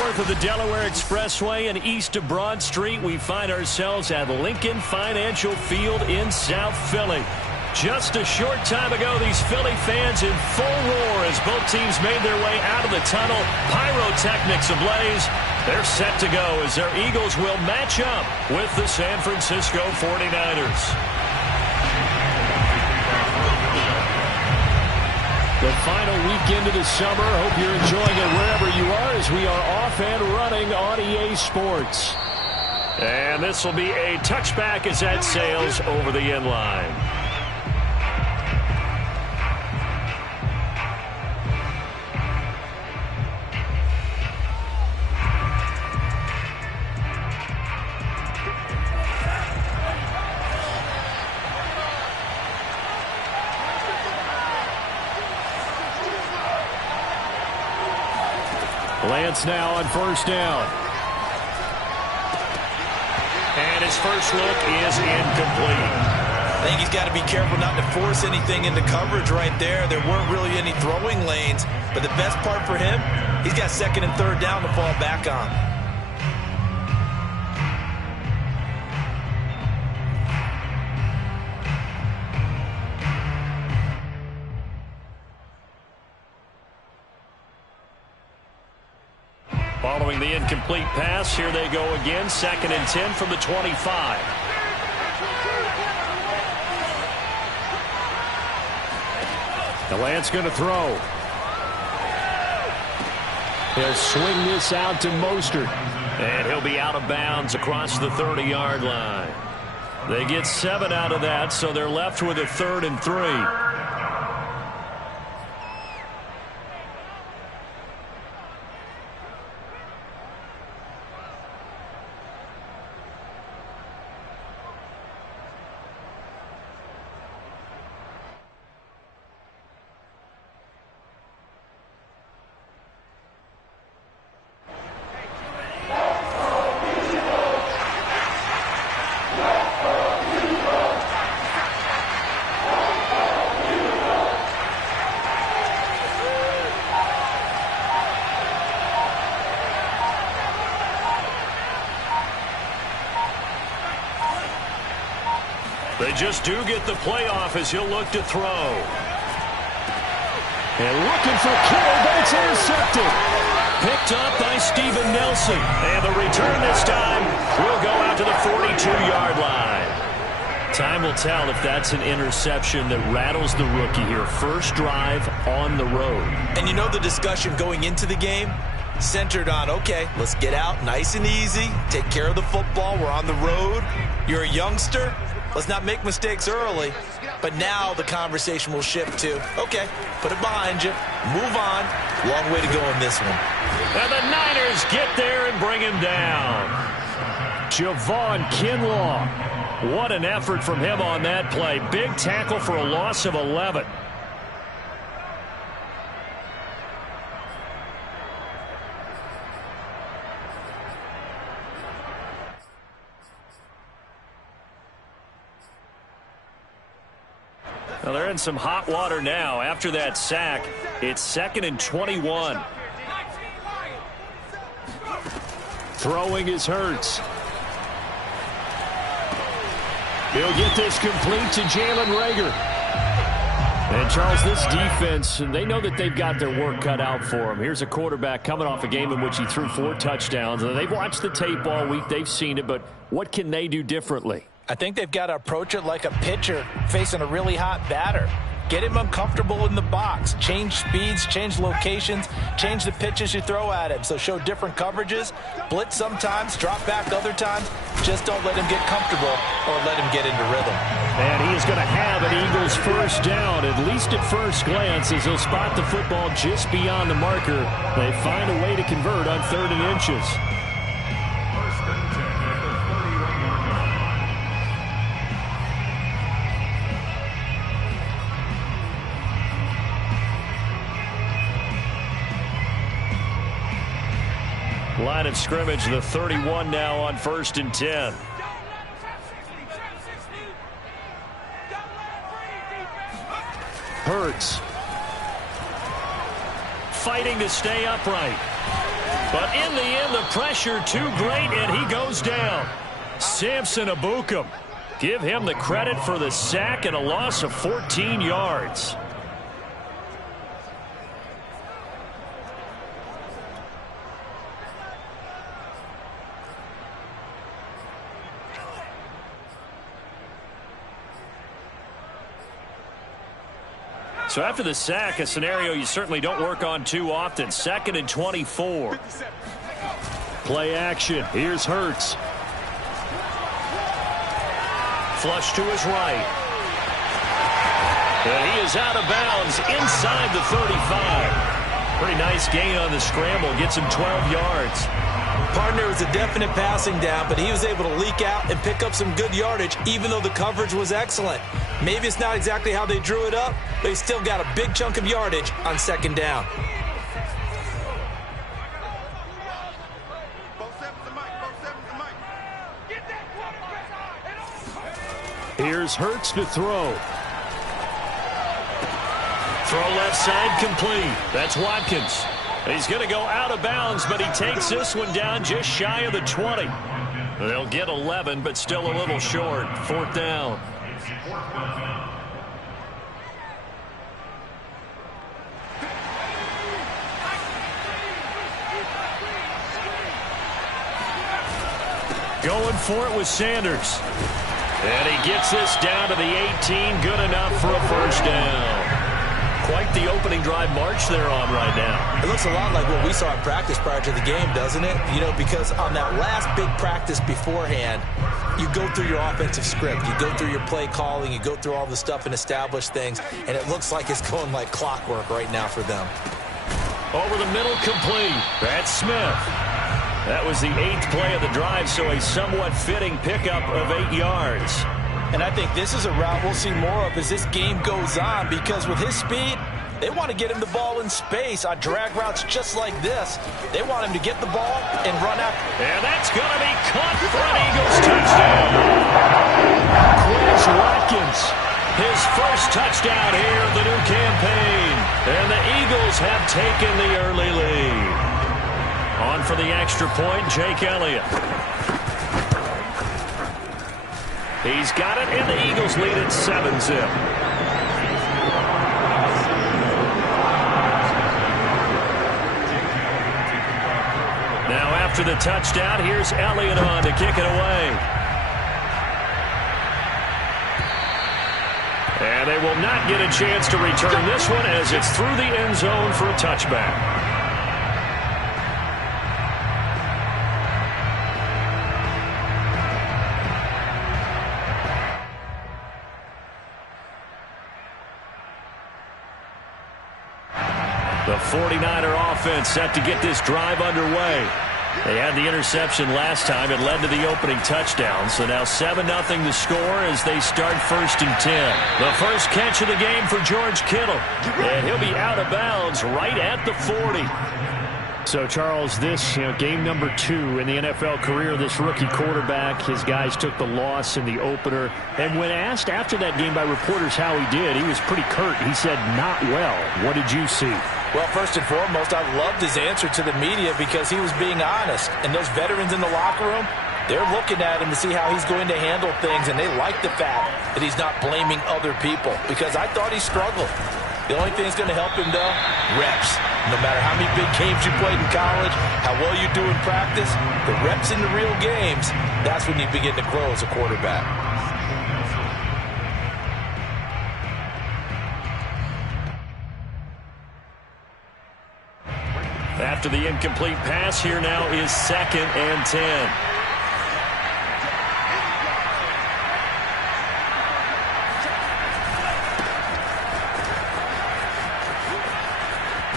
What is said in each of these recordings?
north of the Delaware Expressway and east of Broad Street, we find ourselves at Lincoln Financial Field in South Philly. Just a short time ago, these Philly fans in full roar as both teams made their way out of the tunnel. Pyrotechnics ablaze. They're set to go as their Eagles will match up with the San Francisco 49ers. The final weekend of the summer. Hope you're enjoying it wherever you are as we are off and running on EA Sports. And this will be a touchback as that sails over the end line. Lance now on first down. And his first look is incomplete. I think he's got to be careful not to force anything into coverage right there. There weren't really any throwing lanes. But the best part for him, he's got second and third down to fall back on. Following the incomplete pass, here they go again. Second and 10 from the 25. The Lance going to throw. He'll swing this out to Mostert. And he'll be out of bounds across the 30-yard line. They get 7 out of that, so they're left with a 3rd and 3. They just do get the playoff as he'll look to throw. And looking for Kittle, but it's intercepted. Picked up by Steven Nelson. And the return this time will go out to the 42-yard line. Time will tell if that's an interception that rattles the rookie here. First drive on the road. And you know the discussion going into the game? Centered on, okay, let's get out nice and easy. Take care of the football. We're on the road. You're a youngster. Let's not make mistakes early. But now the conversation will shift to, okay, put it behind you. Move on. Long way to go in this one. And the Niners get there and bring him down. Javon Kinlaw. What an effort from him on that play. Big tackle for a loss of 11. Well, they're in some hot water now. After that sack, it's 2nd and 21. Throwing is Hurts. He'll get this complete to Jalen Reagor. And, Charles, this defense, they know that they've got their work cut out for them. Here's a quarterback coming off a game in which he threw 4 touchdowns. They've watched the tape all week. They've seen it, but what can they do differently? I think they've got to approach it like a pitcher facing a really hot batter. Get him uncomfortable in the box. Change speeds, change locations, change the pitches you throw at him. So show different coverages, blitz sometimes, drop back other times. Just don't let him get comfortable or let him get into rhythm. And he is going to have an Eagles first down, at least at first glance, as he'll spot the football just beyond the marker. They find a way to convert on 3rd and inches. Line of scrimmage, the 31 now on 1st and 10. Hurts fighting to stay upright. But in the end, the pressure too great, and he goes down. Samson Ebukam. Give him the credit for the sack and a loss of 14 yards. So after the sack, a scenario you certainly don't work on too often. 2nd and 24. Play action. Here's Hurts. Flush to his right. And he is out of bounds inside the 35. Pretty nice gain on the scramble. Gets him 12 yards. Partner was a definite passing down, but he was able to leak out and pick up some good yardage, even though the coverage was excellent. Maybe it's not exactly how they drew it up, but he still got a big chunk of yardage on 2nd down. Here's Hurts to throw. Throw left side complete. That's Watkins. He's going to go out of bounds, but he takes this one down just shy of the 20. They'll get 11, but still a little short. 4th down. Going for it with Sanders. And he gets this down to the 18. Good enough for a first down. Quite the opening drive march they're on right now. It looks a lot like what we saw in practice prior to the game, doesn't it? You know, because on that last big practice beforehand, you go through your offensive script. You go through your play calling. You go through all the stuff and establish things. And it looks like it's going like clockwork right now for them. Over the middle, complete. That's Smith. That was the 8th play of the drive, so a somewhat fitting pickup of 8 yards. And I think this is a route we'll see more of as this game goes on, because with his speed, they want to get him the ball in space on drag routes just like this. They want him to get the ball and run out. And that's going to be caught for an Eagles touchdown. Quez Watkins, his first touchdown here of the new campaign. And the Eagles have taken the early lead. On for the extra point, Jake Elliott. He's got it, and the Eagles lead at 7-0. Now after the touchdown, here's Elliott on to kick it away. And they will not get a chance to return this one as it's through the end zone for a touchback. The 49er offense set to get this drive underway. They had the interception last time. It led to the opening touchdown. So now 7-0 the score as they start 1st and 10. The first catch of the game for George Kittle. And he'll be out of bounds right at the 40. So, Charles, this game number 2 in the NFL career, this rookie quarterback, his guys took the loss in the opener. And when asked after that game by reporters how he did, he was pretty curt. He said, not well. What did you see? Well, first and foremost, I loved his answer to the media because he was being honest. And those veterans in the locker room, they're looking at him to see how he's going to handle things, and they like the fact that he's not blaming other people, because I thought he struggled. The only thing that's going to help him, though, reps. No matter how many big games you played in college, how well you do in practice, the reps in the real games, that's when you begin to grow as a quarterback. After the incomplete pass, here now is 2nd and 10.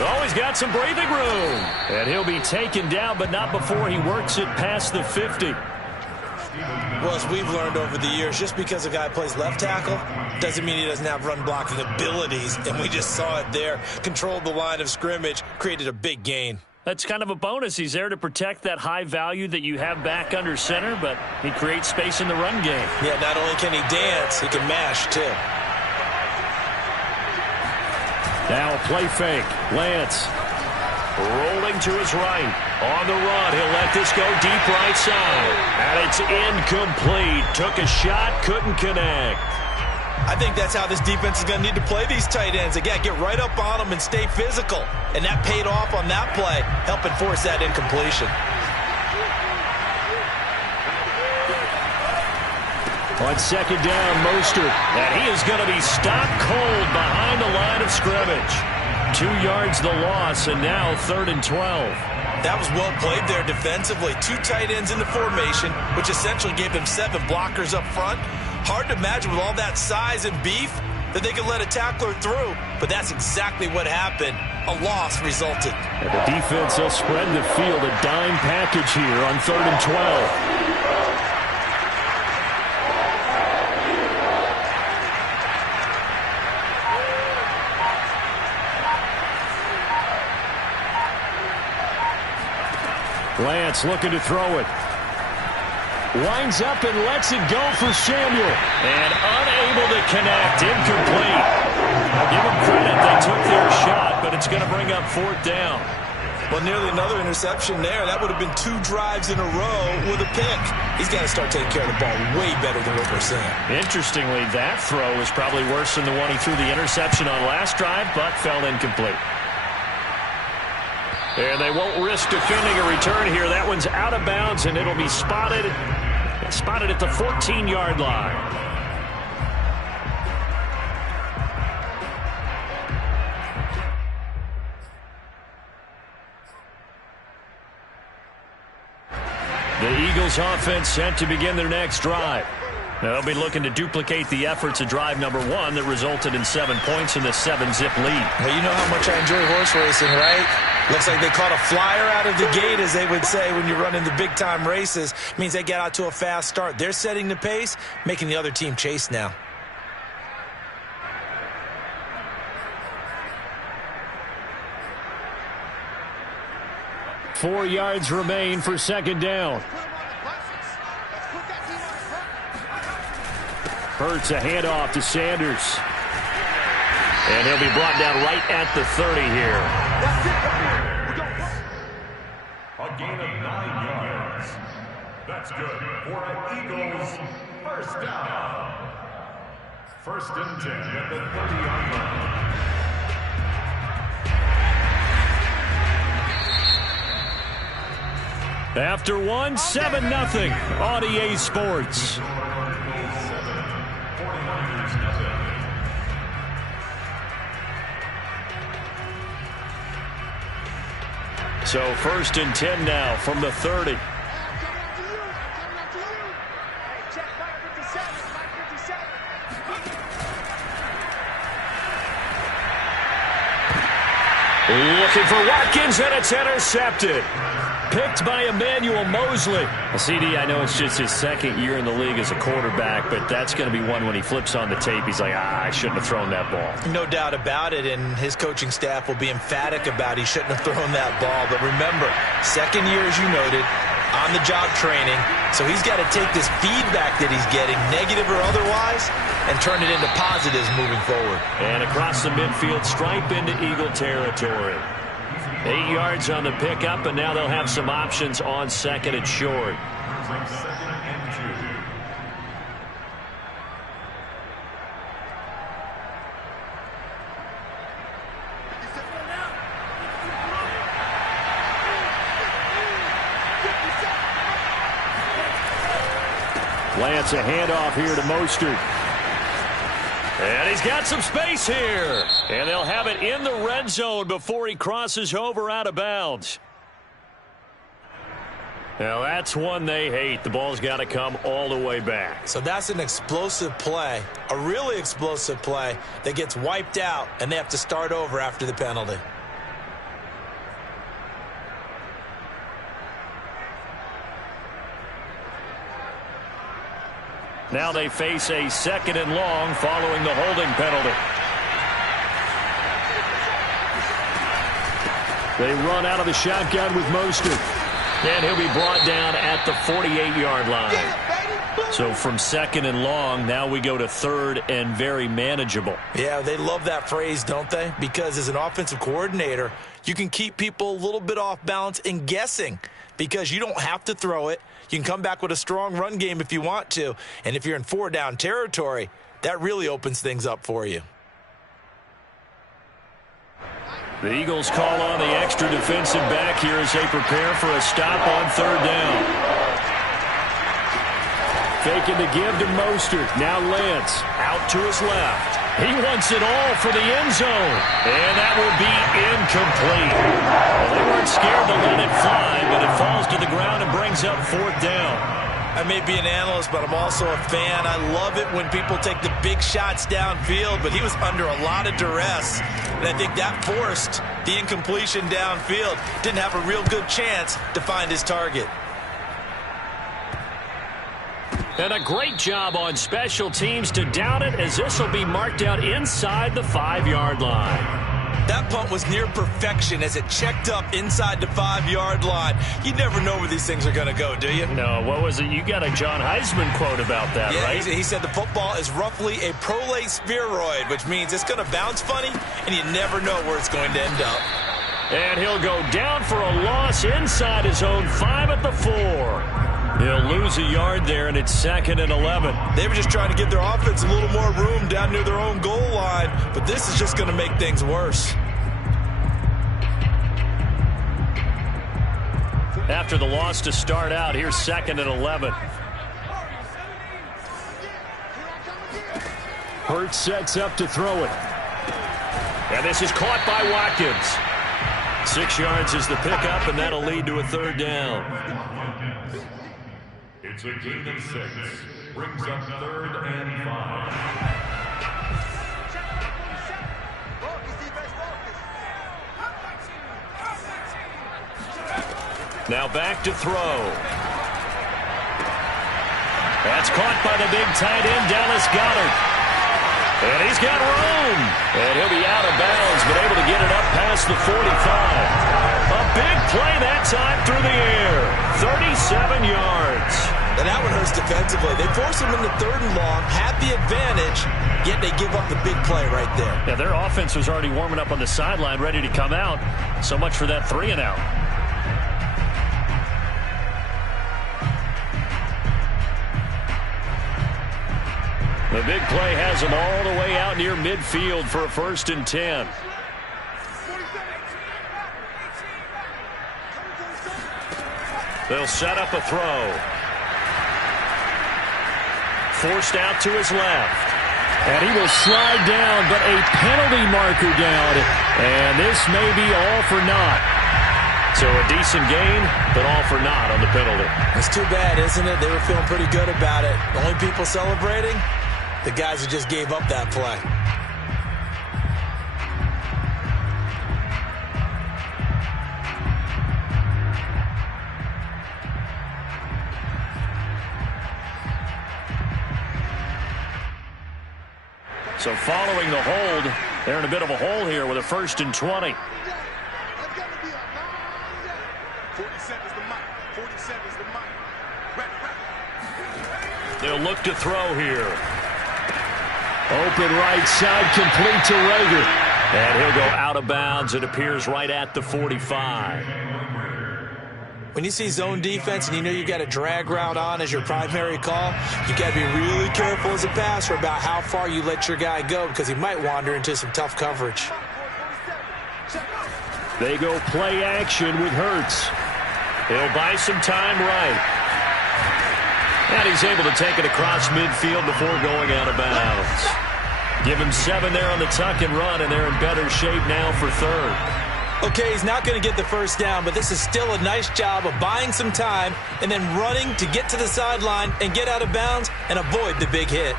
Oh, he's got some breathing room. And he'll be taken down, but not before he works it past the 50. Well, as we've learned over the years, just because a guy plays left tackle doesn't mean he doesn't have run blocking abilities. And we just saw it there. Controlled the line of scrimmage, created a big gain. That's kind of a bonus. He's there to protect that high value that you have back under center, but he creates space in the run game. Yeah, not only can he dance, he can mash, too. Now a play fake. Lance. Rolling to his right. On the run, he'll let this go deep right side. And it's incomplete. Took a shot, couldn't connect. I think that's how this defense is going to need to play these tight ends. Again, get right up on them and stay physical. And that paid off on that play, helping force that incompletion. On second down, Mostert. And he is going to be stopped cold behind the line of scrimmage. 2 yards the loss, and now 3rd and 12. That was well played there defensively. 2 tight ends in the formation, which essentially gave them 7 blockers up front. Hard to imagine with all that size and beef that they could let a tackler through, but that's exactly what happened. A loss resulted. And the defense will spread the field, a dime package here on 3rd and 12. Lance looking to throw it. Winds up and lets it go for Samuel. And unable to connect. Incomplete. I'll give them credit. They took their shot, but it's going to bring up 4th down. Well, nearly another interception there. That would have been 2 drives in a row with a pick. He's got to start taking care of the ball way better than what we're seeing. Interestingly, that throw is probably worse than the one he threw the interception on last drive, but fell incomplete. And they won't risk defending a return here. That one's out of bounds, and it'll be spotted at the 14-yard line. The Eagles offense set to begin their next drive. They'll be looking to duplicate the efforts of drive number 1 that resulted in 7 points in the 7-zip lead. Well, you know how much I enjoy horse racing, right? Looks like they caught a flyer out of the gate, as they would say when you're running the big-time races. It means they get out to a fast start. They're setting the pace, making the other team chase now. Four yards remain for second down. Hurts a handoff to Sanders. And he'll be brought down right at the 30 here. A gain of 9 yards. That's good for an Eagles first down. 1st and 10 at the 30-yard line. After 1, 7-0 on EA Sports. So 1st and 10 now from the 30. Looking for Watkins, and it's intercepted. Picked by Emmanuel Mosley. Well, CD, I know it's just his 2nd year in the league as a quarterback, but that's going to be one when he flips on the tape. He's like, I shouldn't have thrown that ball. No doubt about it, and his coaching staff will be emphatic about he shouldn't have thrown that ball. But remember, 2nd year, as you noted, on-the-job training. So he's got to take this feedback that he's getting, negative or otherwise, and turn it into positives moving forward. And across the midfield stripe into Eagle territory. 8 yards on the pickup, and now they'll have some options on 2nd and short. Lance a handoff here to Mostert. And he's got some space here. And they'll have it in the red zone before he crosses over out of bounds. Now that's one they hate. The ball's got to come all the way back. So that's an explosive play, a really explosive play that gets wiped out, and they have to start over after the penalty. Now they face a 2nd and long following the holding penalty. They run out of the shotgun with Mostert. And he'll be brought down at the 48-yard line. So from 2nd and long, now we go to 3rd and very manageable. Yeah, they love that phrase, don't they? Because as an offensive coordinator, you can keep people a little bit off balance and guessing because you don't have to throw it. You can come back with a strong run game if you want to. And if you're in 4-down territory, that really opens things up for you. The Eagles call on the extra defensive back here as they prepare for a stop on 3rd down. Faking to give to Mostert. Now Lance out to his left. He wants it all for the end zone. And that will be incomplete. Well, they weren't scared to let it fly, but it falls to the ground and brings up 4th down. I may be an analyst, but I'm also a fan. I love it when people take the big shots downfield, but he was under a lot of duress. And I think that forced the incompletion downfield. Didn't have a real good chance to find his target. And a great job on special teams to down it, as this will be marked out inside the 5-yard line. That punt was near perfection as it checked up inside the 5-yard line. You never know where these things are going to go, do you? No, what was it? You got a John Heisman quote about that, yeah, right? He said the football is roughly a prolate spheroid, which means it's going to bounce funny, and you never know where it's going to end up. And he'll go down for a loss inside his own 5 at the 4. He'll lose a yard there, and it's 2nd and 11. They were just trying to give their offense a little more room down near their own goal line, but this is just going to make things worse. After the loss to start out, here's 2nd and 11. Hurts sets up to throw it. And this is caught by Watkins. 6 yards is the pickup, and that'll lead to a 3rd down. It's a gain of 6. Brings up 3rd and 5. Now back to throw. That's caught by the big tight end, Dallas Goedert. And he's got room. And he'll be out of bounds, but able to get it up past the 45. A big play that time through the air. 37 yards. And that one hurts defensively. They force him into 3rd and long, had the advantage, yet they give up the big play right there. Yeah, their offense was already warming up on the sideline, ready to come out. So much for that 3 and out. The big play has them all the way out near midfield for a 1st and 10. They'll set up a throw. Forced out to his left. And he will slide down, but a penalty marker down. And this may be all for naught. So a decent gain, but all for naught on the penalty. It's too bad, isn't it? They were feeling pretty good about it. The only people celebrating, the guys who just gave up that play. So following the hold, they're in a bit of a hole here with a 1st and 20. They'll look to throw here. Open right side, complete to Rager. And he'll go out of bounds. It appears right at the 45. When you see zone defense and you know you got a drag route on as your primary call, you got to be really careful as a passer about how far you let your guy go because he might wander into some tough coverage. They go play action with Hurts. He'll buy some time right. And he's able to take it across midfield before going out of bounds. Give him 7 there on the tuck and run, and they're in better shape now for 3rd. Okay, he's not going to get the 1st down, but this is still a nice job of buying some time and then running to get to the sideline and get out of bounds and avoid the big hit.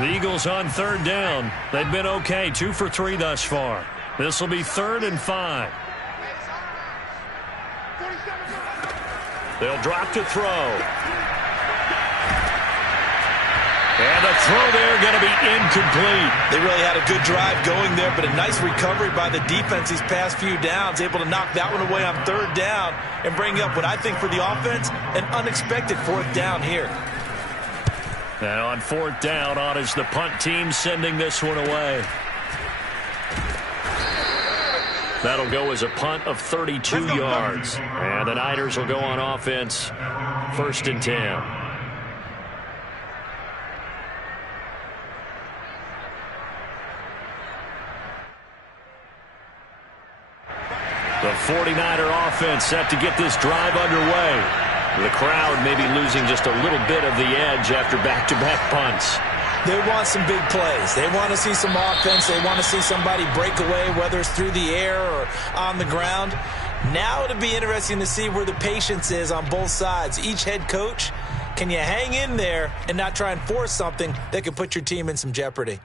The Eagles on 3rd down. They've been okay, 2 for 3 thus far. This will be 3rd and 5. They'll drop to throw. And the throw there going to be incomplete. They really had a good drive going there, but a nice recovery by the defense these past few downs, able to knock that one away on third down and bring up what I think for the offense, an unexpected fourth down here. And on fourth down, on is the punt team sending this one away. That'll go as a punt of 32 yards. And the Niners will go on offense, 1st and 10. The 49er offense set to get this drive underway. The crowd maybe losing just a little bit of the edge after back-to-back punts. They want some big plays. They want to see some offense. They want to see somebody break away, whether it's through the air or on the ground. Now it'll be interesting to see where the patience is on both sides. Each head coach, can you hang in there and not try and force something that could put your team in some jeopardy?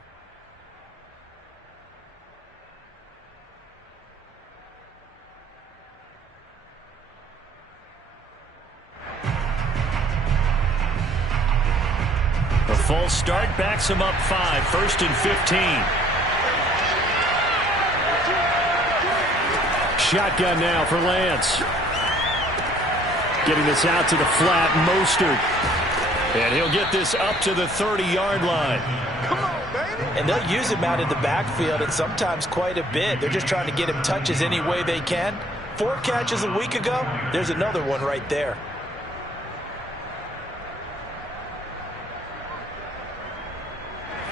A full start backs him up 5, 1st and 15. Shotgun now for Lance. Getting this out to the flat, Mostert. And he'll get this up to the 30-yard line. Come on, baby. And they'll use him out in the backfield, and sometimes quite a bit. They're just trying to get him touches any way they can. 4 catches a week ago. There's another one right there.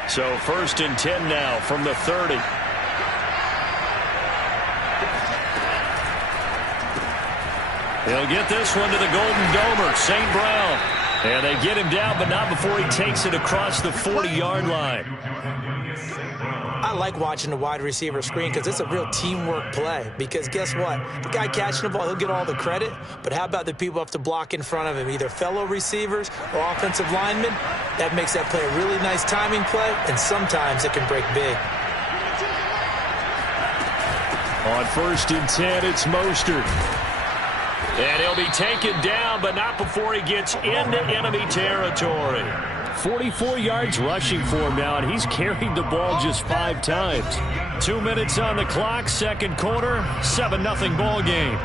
So 1st and 10 now from the 30. He'll get this one to the Golden Domer, St. Brown. And they get him down, but not before he takes it across the 40-yard line. I like watching the wide receiver screen because it's a real teamwork play. Because guess what? The guy catching the ball, he'll get all the credit. But how about the people who have to block in front of him, either fellow receivers or offensive linemen? That makes that play a really nice timing play, and sometimes it can break big. On 1st and 10, it's Mostert. And he'll be taken down, but not before he gets into enemy territory. 44 yards rushing for him now, and he's carried the ball just 5 times. 2 minutes on the clock, second quarter, 7-0 ball game.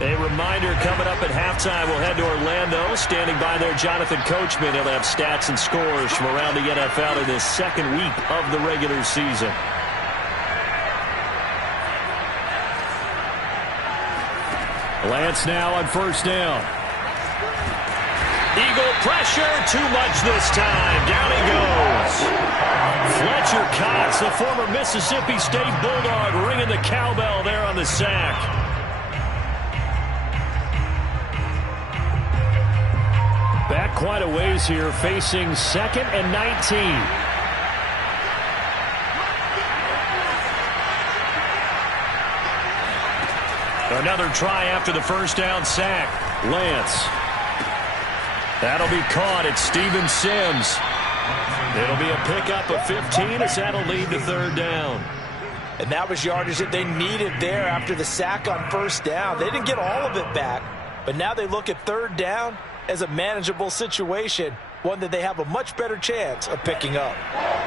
A reminder coming up at halftime, we'll head to Orlando. Standing by there, Jonathan Coachman. He'll have stats and scores from around the NFL in this second week of the regular season. Lance now on 1st down. Eagle pressure, too much this time. Down he goes. Fletcher Cox, the former Mississippi State Bulldog, ringing the cowbell there on the sack. Back quite a ways here, facing 2nd and 19. Another try after the 1st down sack. Lance. That'll be caught at Steven Sims. It'll be a pickup of 15 as that'll lead to 3rd down. And that was yardage that they needed there after the sack on 1st down. They didn't get all of it back, but now they look at 3rd down as a manageable situation, one that they have a much better chance of picking up.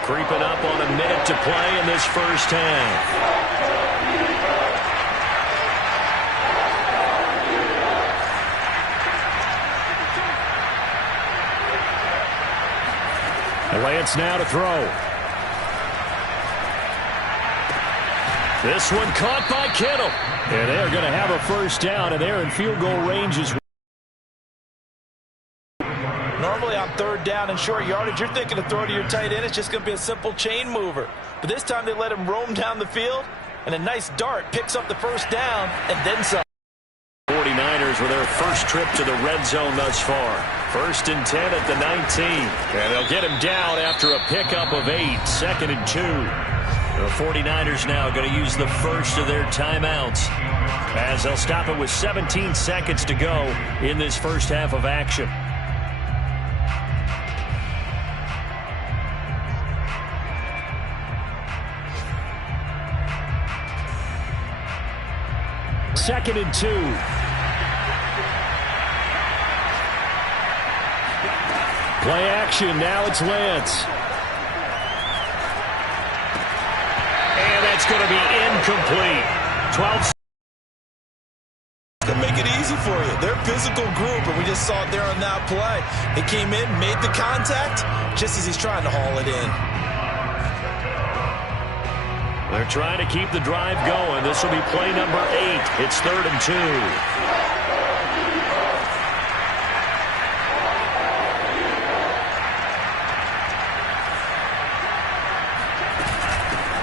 Creeping up on a minute to play in this first half. Lance now to throw. This one caught by Kittle. And they're going to have a 1st down, and they're in field goal range as well. Normally on 3rd down and short yardage, you're thinking to throw to your tight end. It's just going to be a simple chain mover. But this time they let him roam down the field, and a nice dart picks up the 1st down and then some. 49ers with their first trip to the red zone thus far. 1st and 10 at the 19. And they'll get him down after a pickup of 8. 2nd and 2. The 49ers now going to use the first of their timeouts as they'll stop it with 17 seconds to go in this first half of action. Second and 2. Play action. Now it's Lance. And that's going to be incomplete. 12. Gonna make it easy for you. They're a physical group, and we just saw it there on that play. He came in, made the contact, just as he's trying to haul it in. They're trying to keep the drive going. This will be play number 8. It's 3rd and 2.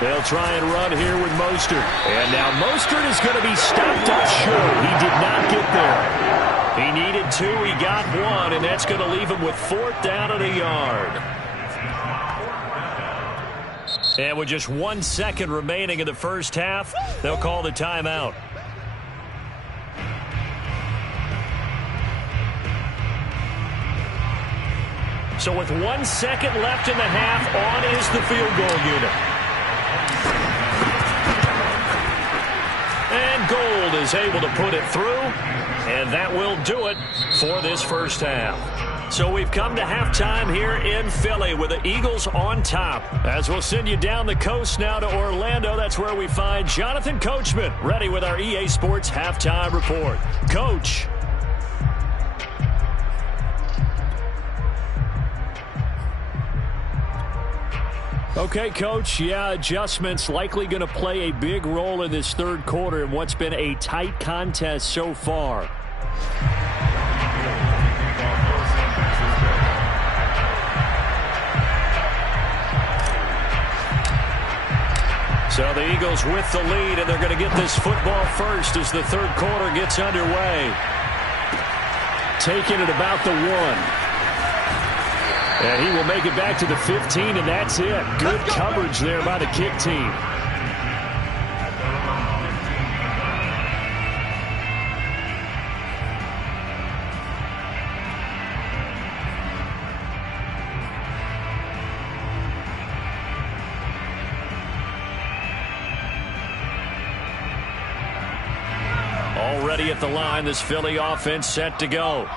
They'll try and run here with Mostert. And now Mostert is going to be stopped up short. He did not get there. He needed 2. He got 1, and that's going to leave him with 4th down and a yard. And with just 1 second remaining in the first half, they'll call the timeout. So with 1 second left in the half, on is the field goal unit. And Gold is able to put it through, and that will do it for this first half. So we've come to halftime here in Philly with the Eagles on top. As we'll send you down the coast now to Orlando, that's where we find Jonathan Coachman ready with our EA Sports Halftime Report. Coach. Okay, Coach, adjustments likely going to play a big role in this third quarter in what's been a tight contest so far. So the Eagles with the lead, and they're going to get this football first as the third quarter gets underway. Taking it about the 1. And he will make it back to the 15, and that's it. Good coverage there by the kick team. Already at the line, this Philly offense set to go.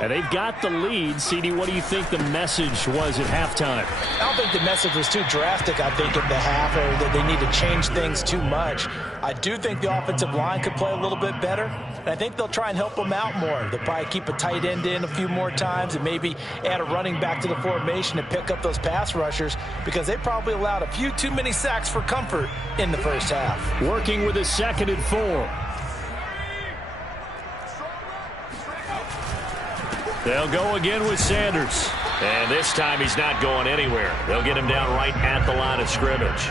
And they've got the lead. CD, what do you think the message was at halftime? I don't think the message was too drastic, I think, in the half, or that they need to change things too much. I do think the offensive line could play a little bit better, and I think they'll try and help them out more. They'll probably keep a tight end in a few more times and maybe add a running back to the formation and pick up those pass rushers, because they probably allowed a few too many sacks for comfort in the first half. Working with a 2nd and 4. They'll go again with Sanders. And this time he's not going anywhere. They'll get him down right at the line of scrimmage.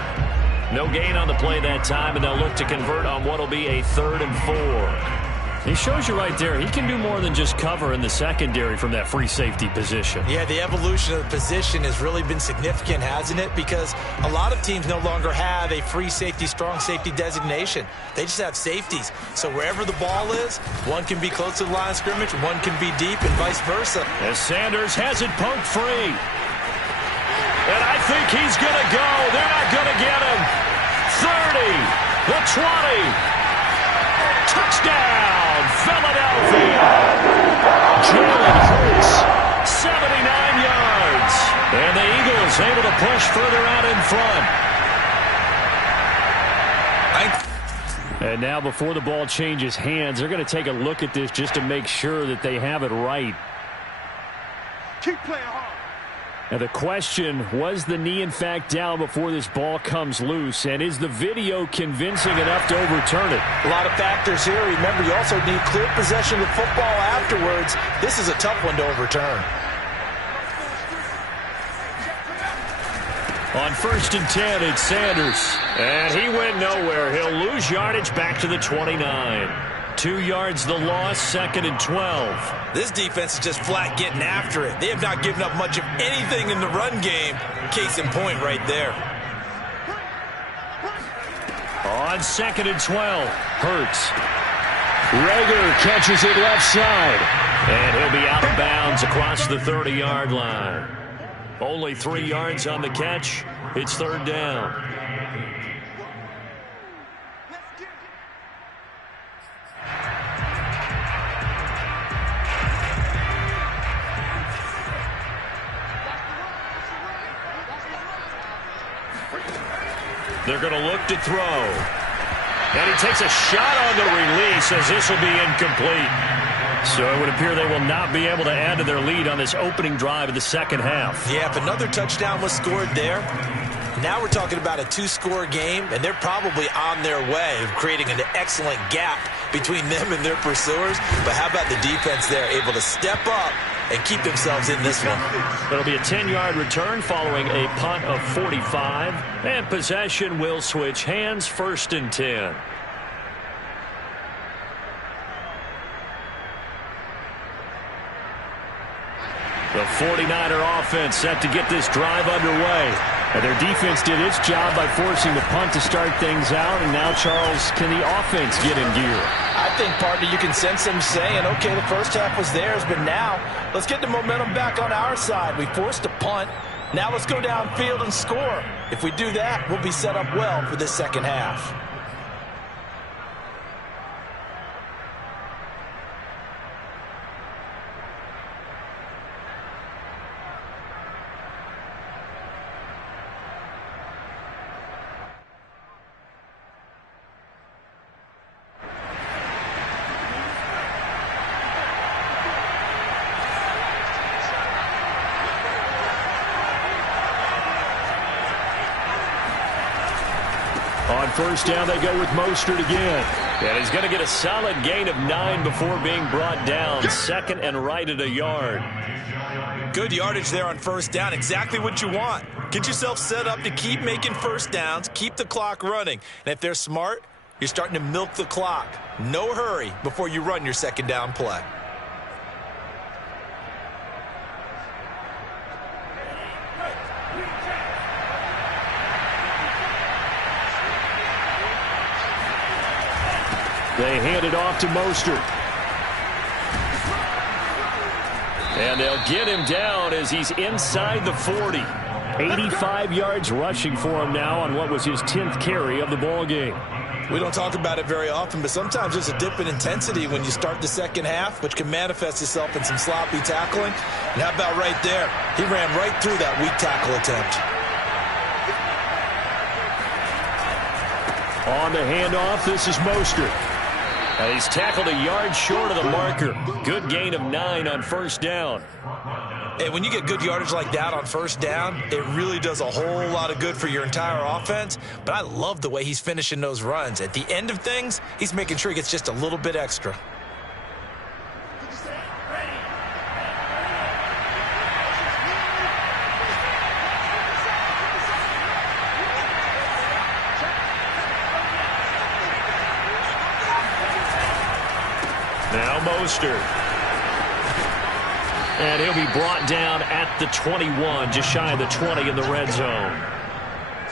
No gain on the play that time, and they'll look to convert on what will be a 3rd and 4. He shows you right there, he can do more than just cover in the secondary from that free safety position. Yeah, the evolution of the position has really been significant, hasn't it? Because a lot of teams no longer have a free safety, strong safety designation. They just have safeties. So wherever the ball is, one can be close to the line of scrimmage, one can be deep, and vice versa. As Sanders has it poked free. And I think he's going to go. They're not going to get him. 30, the 20. Touchdown, Philadelphia. Jalen Hurts, 79 yards. And the Eagles able to push further out in front. And now before the ball changes hands, they're going to take a look at this just to make sure that they have it right. Keep playing hard. And the question, was the knee in fact down before this ball comes loose? And is the video convincing enough to overturn it? A lot of factors here. Remember, you also need clear possession of the football afterwards. This is a tough one to overturn. On 1st and 10, it's Sanders. And he went nowhere. He'll lose yardage back to the 29. 2 yards the loss, 2nd and 12. This defense is just flat getting after it. They have not given up much of anything in the run game. Case in point right there. On 2nd and 12, Hurts. Rager catches it left side. And he'll be out of bounds across the 30-yard line. Only 3 yards on the catch. It's 3rd down. They're going to look to throw. And he takes a shot on the release as this will be incomplete. So it would appear they will not be able to add to their lead on this opening drive of the second half. Yeah, if another touchdown was scored there, now we're talking about a two-score game, and they're probably on their way of creating an excellent gap between them and their pursuers. But how about the defense there, able to step up and keep themselves in this one? It'll be a 10-yard return following a punt of 45. And possession will switch hands, 1st and 10. The 49er offense set to get this drive underway. And their defense did its job by forcing the punt to start things out. And now, Charles, can the offense get in gear? I think, partner, you can sense them saying, okay, the first half was theirs, but now let's get the momentum back on our side. We forced a punt. Now let's go downfield and score. If we do that, we'll be set up well for this second half. On 1st down, they go with Mostert again. And he's going to get a solid gain of 9 before being brought down. 2nd and right at a yard. Good yardage there on 1st down. Exactly what you want. Get yourself set up to keep making 1st downs, keep the clock running. And if they're smart, you're starting to milk the clock. No hurry before you run your 2nd down play. They hand it off to Mostert. And they'll get him down as he's inside the 40. 85 yards rushing for him now on what was his 10th carry of the ball game. We don't talk about it very often, but sometimes there's a dip in intensity when you start the second half, which can manifest itself in some sloppy tackling. And how about right there? He ran right through that weak tackle attempt. On the handoff, this is Mostert. And he's tackled a yard short of the marker. Good gain of 9 on 1st down. And when you get good yardage like that on 1st down, it really does a whole lot of good for your entire offense. But I love the way he's finishing those runs. At the end of things, he's making sure he gets just a little bit extra. Now Mostert. And he'll be brought down at the 21, just shy of the 20 in the red zone.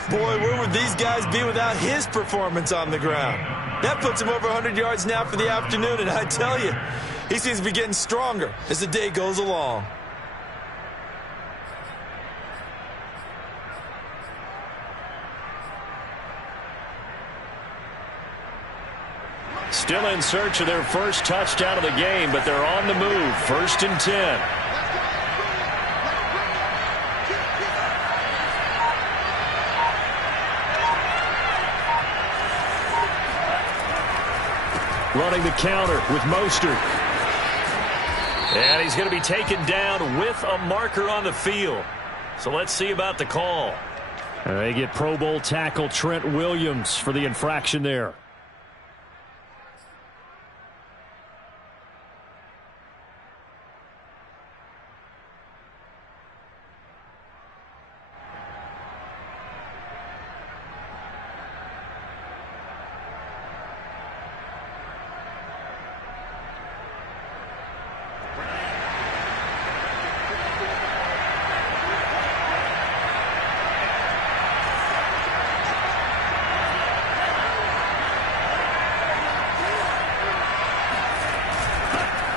Boy, where would these guys be without his performance on the ground? That puts him over 100 yards now for the afternoon, and I tell you, he seems to be getting stronger as the day goes along. Still in search of their first touchdown of the game, but they're on the move. 1st and 10. Running the counter with Mostert. And he's going to be taken down with a marker on the field. So let's see about the call. And they get Pro Bowl tackle Trent Williams for the infraction there.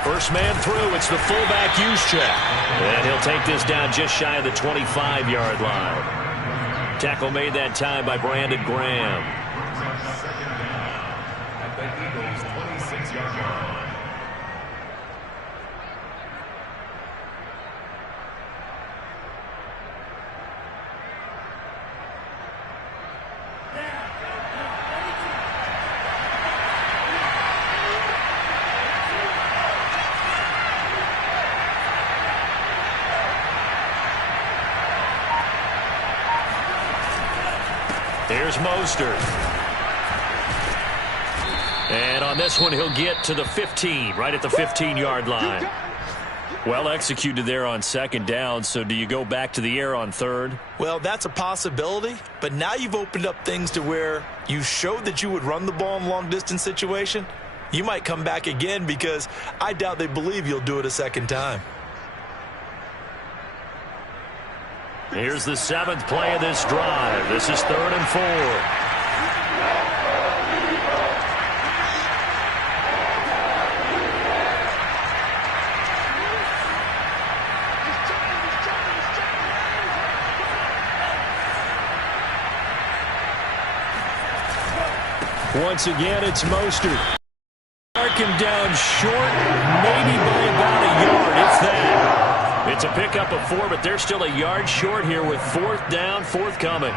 First man through, it's the fullback use check. And he'll take this down just shy of the 25-yard line. Tackle made that time by Brandon Graham. Second down at the Eagles' 26-yard line. Here's Mostert. And on this one, he'll get to the 15, right at the 15-yard line. Well executed there on second down, so do you go back to the air on third? Well, that's a possibility, but now you've opened up things to where you showed that you would run the ball in long-distance situation. You might come back again because I doubt they believe you'll do it a second time. Here's the 7th play of this drive. This is 3rd and 4. Once again, it's Mostert. Mark him down short, maybe by about a yard, if that. It's a pickup of 4, but they're still a yard short here with 4th down, forthcoming.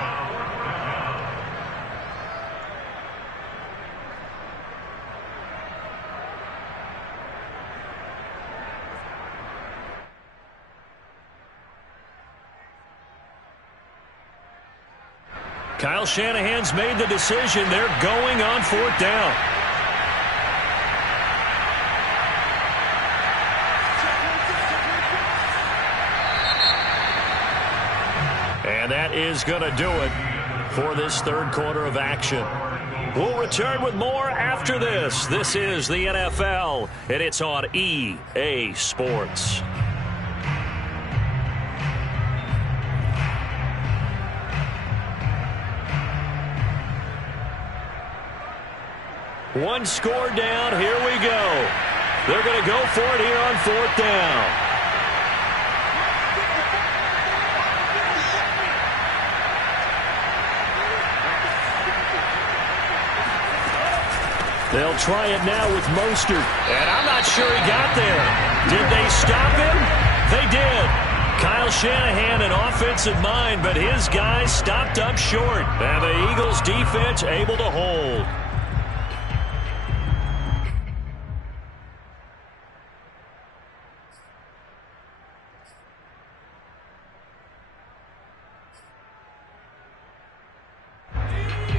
Kyle Shanahan's made the decision. They're going on 4th down. And that is going to do it for this 3rd quarter of action. We'll return with more after this. This is the NFL, and it's on EA Sports. One score down. Here we go. They're going to go for it here on 4th down. They'll try it now with Mostert. And I'm not sure he got there. Did they stop him? They did. Kyle Shanahan, an offensive mind, but his guys stopped up short. And the Eagles defense able to hold.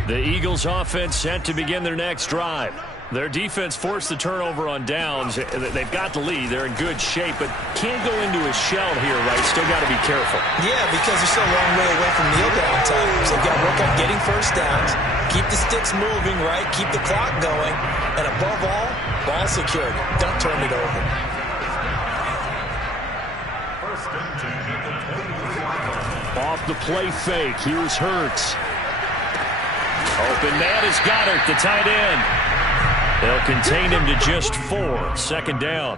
The Eagles offense set to begin their next drive. Their defense forced the turnover on downs. They've got the lead. They're in good shape, but can't go into a shell here, right? Still got to be careful. Yeah, because they're still a long way away from kneel down time. So they've got to work on getting first downs, keep the sticks moving, right? Keep the clock going. And above all, ball security. Don't turn it over. Off the play fake. Here's Hurts. Open man is Goddard, the tight end. They'll contain him to just 4. Second down.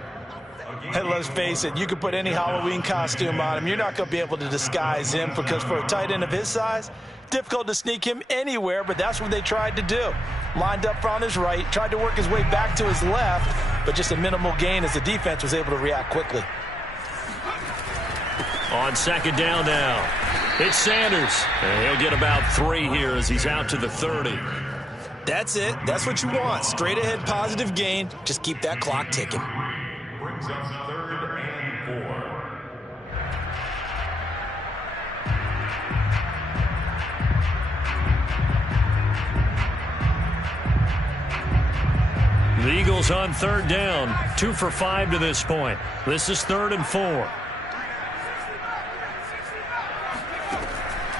Hey, let's face it, you can put any Halloween costume on him. You're not going to be able to disguise him because for a tight end of his size, difficult to sneak him anywhere, but that's what they tried to do. Lined up on his right, tried to work his way back to his left, but just a minimal gain as the defense was able to react quickly. On second down now, it's Sanders. And he'll get about 3 here as he's out to the 30. That's it. That's what you want. Straight ahead positive gain. Just keep that clock ticking. Brings up 3rd and 4. The Eagles on 3rd down, 2 for 5 to this point. This is 3rd and 4.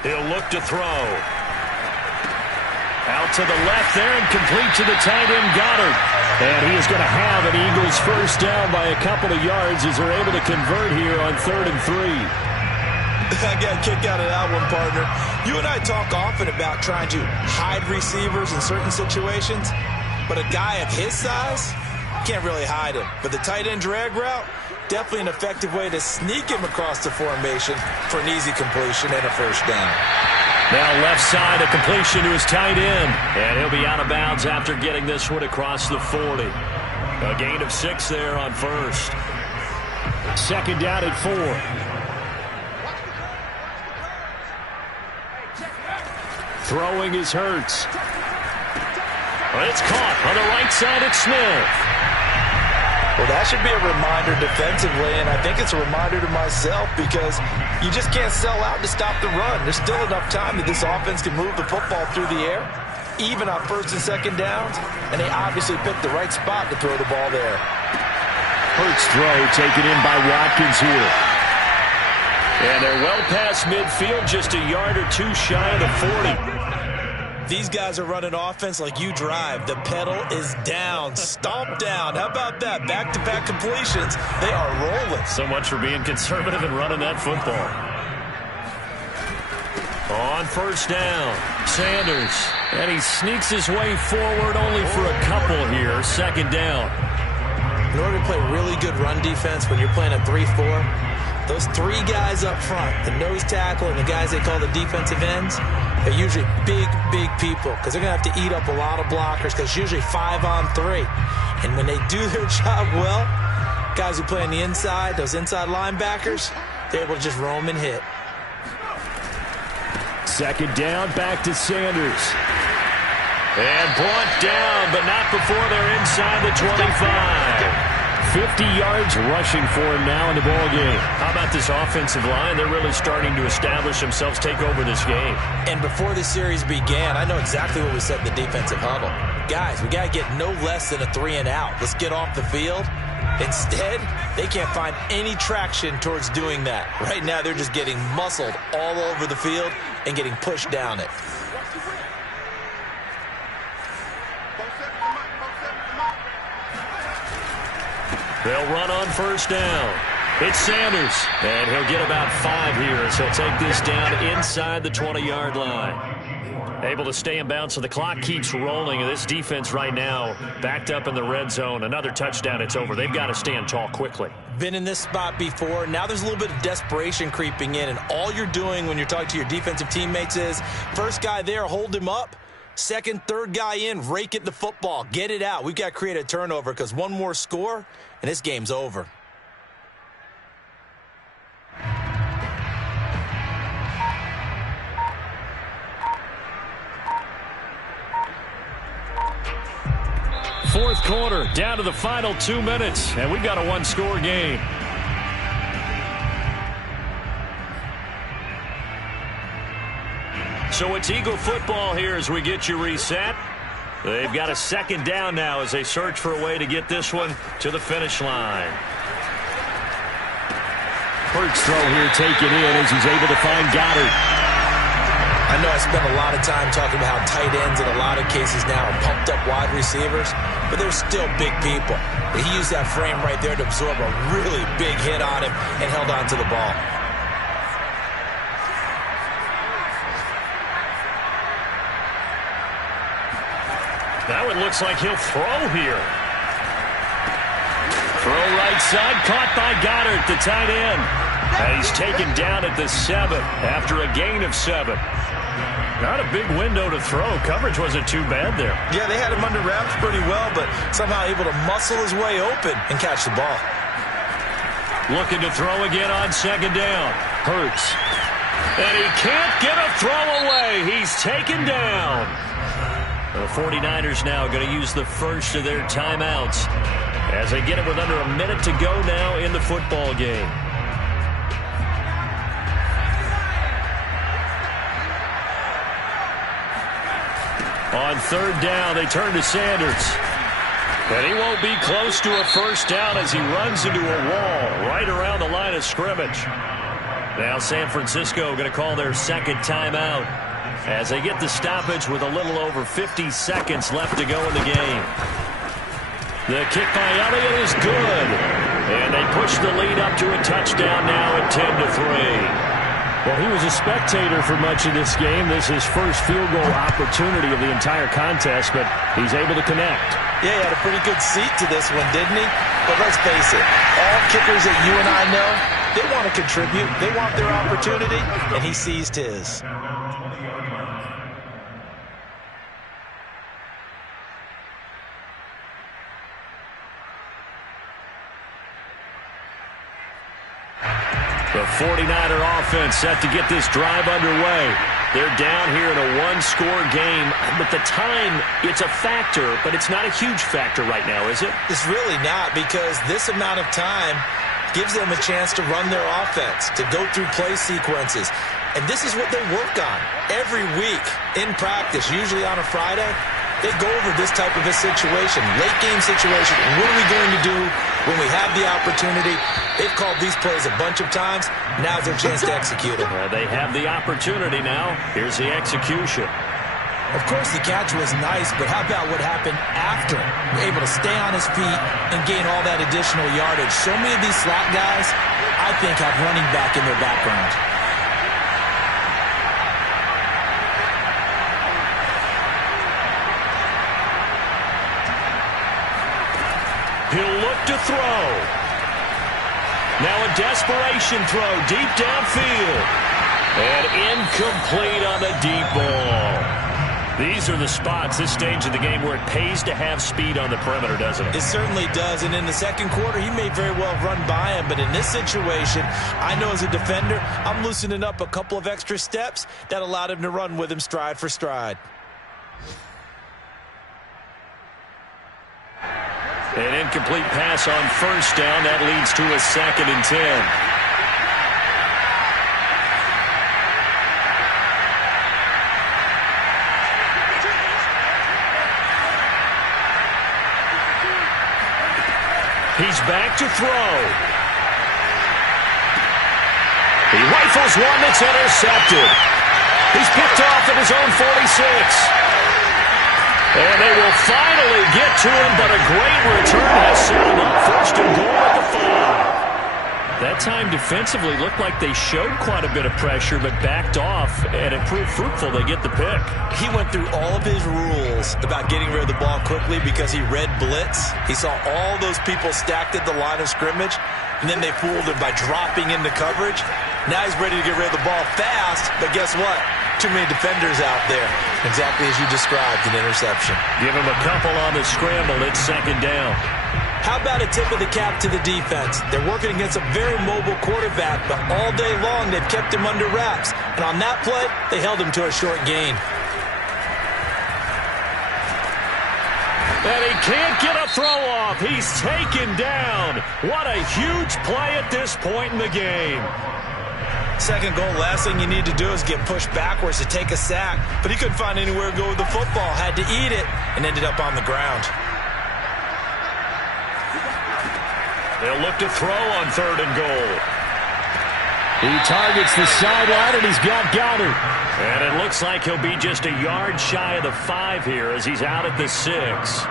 He'll look to throw. Out to the left there and complete to the tight end Goddard. And he is going to have an Eagles first down by a couple of yards as they're able to convert here on 3rd and 3. I got a kick out of that one, partner. You and I talk often about trying to hide receivers in certain situations, but a guy of his size can't really hide him. But the tight end drag route, definitely an effective way to sneak him across the formation for an easy completion and a first down. Now left side, a completion to his tight end. And he'll be out of bounds after getting this one across the 40. A gain of 6 there on first. Second down at 4. Throwing is Hurts. It's caught on the right side. It's Smith. Well, that should be a reminder defensively, and I think it's a reminder to myself because you just can't sell out to stop the run. There's still enough time that this offense can move the football through the air, even on first and second downs, and they obviously picked the right spot to throw the ball there. Hurts throw taken in by Watkins here. And they're well past midfield, just a yard or two shy of the 40. These guys are running offense like you drive. The pedal is down, stomp down. How about that? Back-to-back completions. They are rolling. So much for being conservative and running that football. On first down, Sanders. And he sneaks his way forward only for a couple here. Second down. In order to play really good run defense when you're playing a 3-4, those three guys up front, the nose tackle and the guys they call the defensive ends, they're usually big, big people because they're going to have to eat up a lot of blockers because it's usually 5-on-3. And when they do their job well, guys who play on the inside, those inside linebackers, they're able to just roam and hit. Second down, back to Sanders. And brought down, but not before they're inside the 25. 50 yards rushing for him now in the ball game. How about this offensive line? They're really starting to establish themselves, take over this game. And before the series began, I know exactly what we said in the defensive huddle. Guys, we got to get no less than a 3-and-out. Let's get off the field. Instead, they can't find any traction towards doing that. Right now, they're just getting muscled all over the field and getting pushed down it. They'll run on first down. It's Sanders, and he'll get about 5 here, so he'll take this down inside the 20-yard line. Able to stay in bounds, so the clock keeps rolling. And this defense right now backed up in the red zone. Another touchdown, it's over. They've got to stand tall quickly. Been in this spot before. Now there's a little bit of desperation creeping in, and all you're doing when you're talking to your defensive teammates is first guy there, hold him up. Second, third guy in, rake at the football. Get it out. We've got to create a turnover because one more score, and this game's over. Fourth quarter, down to the final 2 minutes, and we've got a one-score game. So it's Eagle football here as we get you reset. They've got a second down now as they search for a way to get this one to the finish line. Hurts throw here taken in as he's able to find Goddard. I know I spent a lot of time talking about how tight ends in a lot of cases now are pumped up wide receivers, but they're still big people. He used that frame right there to absorb a really big hit on him and held on to the ball. That one looks like he'll throw here. Throw right side, caught by Goddard, the tight end. And he's taken down at the 7 after a gain of 7. Not a big window to throw. Coverage wasn't too bad there. Yeah, they had him under wraps pretty well, but somehow able to muscle his way open and catch the ball. Looking to throw again on second down. Hurts. And he can't get a throw away. He's taken down. The 49ers now going to use the first of their timeouts as they get it with under a minute to go now in the football game. On third down, they turn to Sanders. And he won't be close to a first down as he runs into a wall right around the line of scrimmage. Now San Francisco going to call their second timeout as they get the stoppage with a little over 50 seconds left to go in the game. The kick by Elliott is good. And they push the lead up to a touchdown now at 10-3. Well, he was a spectator for much of this game. This is his first field goal opportunity of the entire contest, but he's able to connect. Yeah, he had a pretty good seat to this one, didn't he? But let's face it, all kickers that you and I know, they want to contribute. They want their opportunity, and he seized his. The 49er offense set to get this drive underway. They're down here in a one-score game, but the time, it's a factor, but it's not a huge factor right now, is it? It's really not, because this amount of time gives them a chance to run their offense, to go through play sequences. And this is what they work on every week in practice, usually on a Friday. They go over this type of a situation, late game situation. What are we going to do when we have the opportunity? They've called these plays a bunch of times. Now's their chance to execute it. They have the opportunity now. Here's the execution. Of course, the catch was nice, but how about what happened after? Able to stay on his feet and gain all that additional yardage. So many of these slot guys, I think, have running back in their background. He'll look to throw. Now a desperation throw deep downfield. And incomplete on the deep ball. These are the spots, this stage of the game, where it pays to have speed on the perimeter, doesn't it? It certainly does. And in the second quarter, he may very well run by him. But in this situation, I know as a defender, I'm loosening up a couple of extra steps that allowed him to run with him stride for stride. An incomplete pass on first down. That leads to a 2nd and 10. He's back to throw. He rifles one that's intercepted. He's picked off at his own 46. And they will finally get to him, but a great return has set him up. 1st and goal at the 5. That time defensively looked like they showed quite a bit of pressure, but backed off, and it proved fruitful. They get the pick. He went through all of his rules about getting rid of the ball quickly because he read blitz. He saw all those people stacked at the line of scrimmage, and then they fooled him by dropping into coverage. Now he's ready to get rid of the ball fast, but guess what? Too many defenders out there. Exactly as you described, an interception. Give him a couple on the scramble. It's 2nd down. How about a tip of the cap to the defense? They're working against a very mobile quarterback, but all day long they've kept him under wraps. And on that play, they held him to a short gain. And he can't get a throw off. He's taken down. What a huge play at this point in the game. Second goal, last thing you need to do is get pushed backwards to take a sack. But he couldn't find anywhere to go with the football. Had to eat it and ended up on the ground. They'll look to throw on 3rd and goal. He targets the sideline, and he's got Goddard. And it looks like he'll be just a yard shy of the 5 here as he's out at the 6.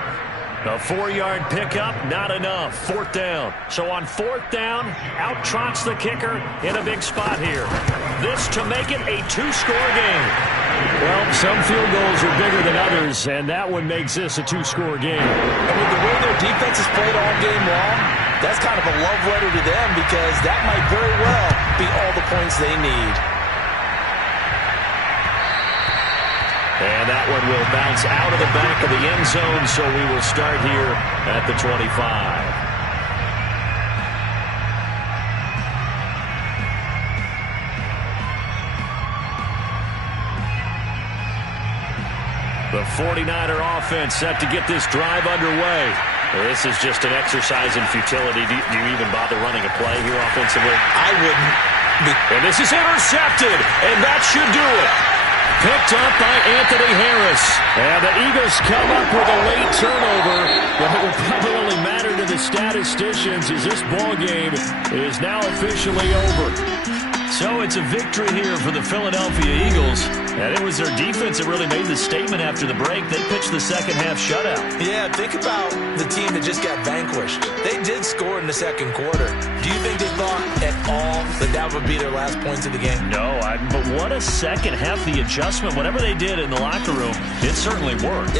A 4-yard pickup, not enough. 4th down. So on 4th down, out trots the kicker in a big spot here. This to make it a 2-score game. Well, some field goals are bigger than others, and that one makes this a 2-score game. And with the way their defense has played all game long, that's kind of a love letter to them because that might very well be all the points they need. And that one will bounce out of the back of the end zone, so we will start here at the 25. The 49er offense set to get this drive underway. This is just an exercise in futility. Do you even bother running a play here offensively? I wouldn't. And this is intercepted, and that should do it. Picked up by Anthony Harris. And the Eagles come up with a late turnover. But it will probably only matter to the statisticians as this ball game is now officially over. So it's a victory here for the Philadelphia Eagles. And it was their defense that really made the statement after the break. They pitched the second half shutout. Yeah, think about the team that just got vanquished. They did score in the second quarter. Do you think they thought at all that that would be their last points of the game? No, but what a second half. The adjustment, whatever they did in the locker room, it certainly worked.